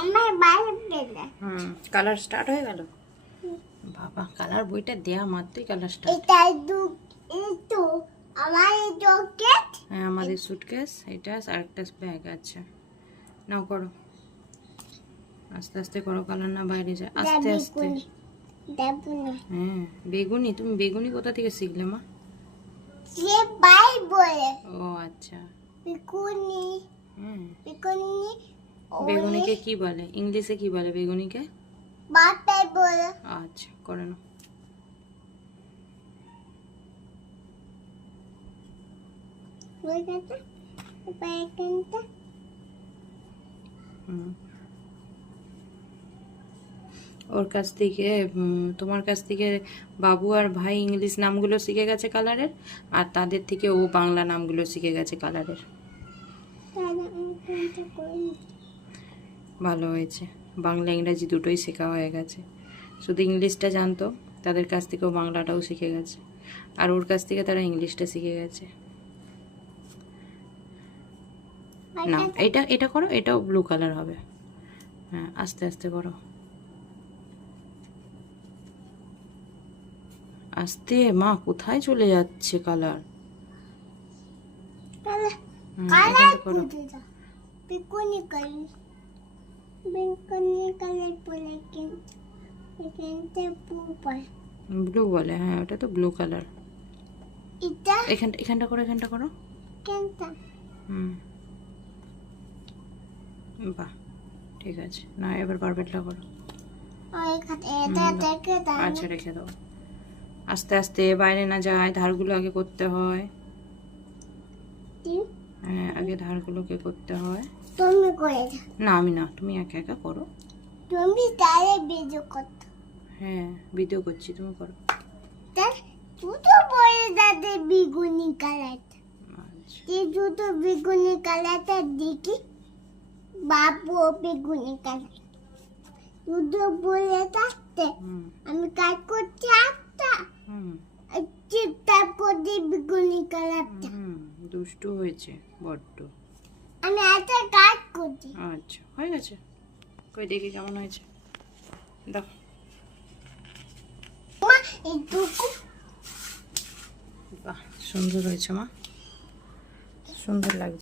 আমার বাইরে দিলে কালার স্টার্ট হয়ে গেল। বাবা, কালার বইটা দেয়া মাত্রই কালার স্টার্ট। এটা একটু আমার জকেট হ্যাঁ, আমাদের সুটকেস এটা আর একটা ব্যাগ। আচ্ছা, নাও করো, আস্তে আস্তে করো, কালার না বাইরে যায়, আস্তে আস্তে। দেবো না হ্যাঁ, বেগুনি। তুমি বেগুনি কোথা থেকে শিখলে মা? সে বাই বলে ও আচ্ছা। বেগুনি হুম, বেগুনি বেগুনিকে কি বলে ইংলিশে, কি বলে বেগুনিকে? বাপে বলে আচ্ছা, করে নাও। বলতে পাইকেনটা ওর কাছ থেকে তোমার কাছ থেকে বাবু আর ভাই ইংলিশ নামগুলো শিখে গেছে কালারের, আর তাদের থেকে ও বাংলা নামগুলো শিখে গেছে কালারের। ভালো হয়েছে, বাংলা ইংরাজি দুটোই শেখা হয়ে গেছে। শুধু ইংলিশটা জানতো, তাদের কাছ থেকেও বাংলাটাও শিখে গেছে, আর ওর কাছ থেকে তারা ইংলিশটা শিখে গেছে। না, এটা এটা করো, এটাও ব্লু কালার হবে। হ্যাঁ, আস্তে আস্তে করো, আস্তে। মা, কোথায় চলে যাচ্ছে কালার? কালার করো বেগুনি কালার বলে কিন্তু ব্লু বলে। হ্যাঁ, ওটা তো ব্লু কালার। এটা এখানটা করো, এখানটা করো। কেনটা বাহ, ঠিক আছে। না, এবার পারফেক্টটা করো। এটা দেখে দাও আচ্ছা, রেখে দাও। আস্তে আস্তে, বাইরে না যায়, ধারগুলো আগে করতে হয়। হ্যাঁ, আগে ধারগুলোকে করতে হয়। তুমি করে দাও। না, আমি না, তুমি একা একা করো। তুমি তারে ভিডিও করতে। হ্যাঁ, ভিডিও করছি, তুমি করো। তার দুটো বলে দাদে বেগুনি কালারটা। আচ্ছা, এই দুটো বেগুনি কালারটা দেখি বাবু বেগুনি কালার দুটো বলে থাকতে আমি কাজ করছি একটা তারপর দিয়ে বেগুনি কালারটা দুষ্টু হয়েছে বড্ড। আমি একটা কাজ করছি। আচ্ছা, হয়ে গেছে। কই দেখি কেমন হয়েছে, দেখো। মা এইটুকু বাহ, সুন্দর হয়েছে মা, সুন্দর লাগছে।